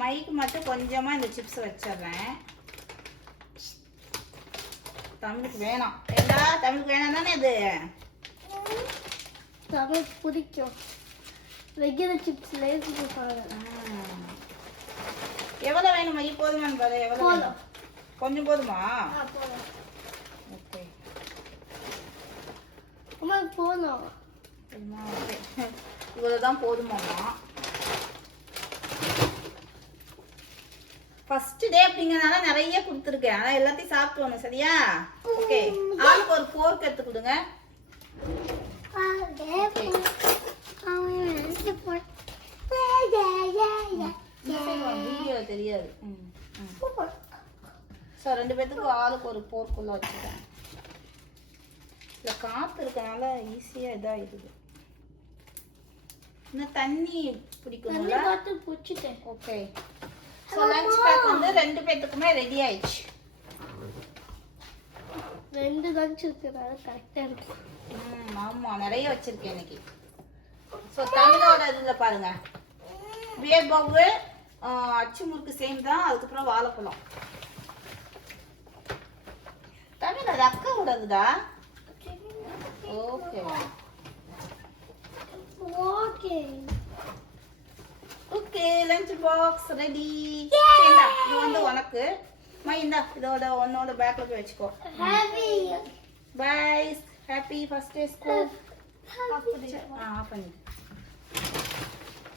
மைக்கு மட்டும் கொஞ்சமா இந்த சிப்ஸ் வச்சிடுறேன். தமிழுக்கு வேணாம். ஏண்டா தமிழுக்கு வேணாம் தானே இது? தமிழுக்கு பிடிக்கும். ரெகுலர் சிப்ஸ் லேஸ் போடுறாங்க. எவ்வளவு வேணும் மை? போதுமான்னு பாரு. எவ்வளவு? கொஞ்சம் போதுமா? போதும். ஓகே. அம்மா போதும். ஓகே. இவ்வளவுதான் போதுமாமா? ஃபர்ஸ்ட் டே அப்படிங்கறனால நிறைய கொடுத்துருக்கேன். ஆனா எல்லாத்தையும் சாப்பிட்டு வரணும். சரியா? ஓகே. ஆளுக்கு ஒரு ஃபோர்க் எடுத்து கொடுங்க. வீடியோ தெரியாது. ஸோ 2 பேத்துக்கு ஆளுக்கு ஒரு ஃபோர்க்குள்ள வச்சுட்டேன். இல்லை காற்று இருக்கனால ஈஸியாக இதாகிடுது. இன்னும் தண்ணி பிடிக்கணும்ல? பிடிச்சிட்டேன். ஓகே. ஸோ லஞ்ச் பேக் வந்து 2 பேத்துக்குமே ரெடி ஆயிடுச்சு. 2 லஞ்ச் இருக்கிறனால கரெக்டாக இருக்கு. ஆமாம், நிறைய வச்சிருக்கேன் இன்னைக்கு. ஸோ தமிழோட இதில் பாருங்க, பியர் பவு, அச்சு முறுக்கு சேம் தான். அதுக்கப்புறம் வாழைப்பழம். தமிழ் அது அக்கா விடாதுடா. Okay okay okay. Lunch box ready. இந்தா இது வந்து உனக்கு. மை இந்தா இதோட உன்னோட பேக்ல போய் வச்சுக்கோ. Happy bye. Happy first day school. Off பண்ணி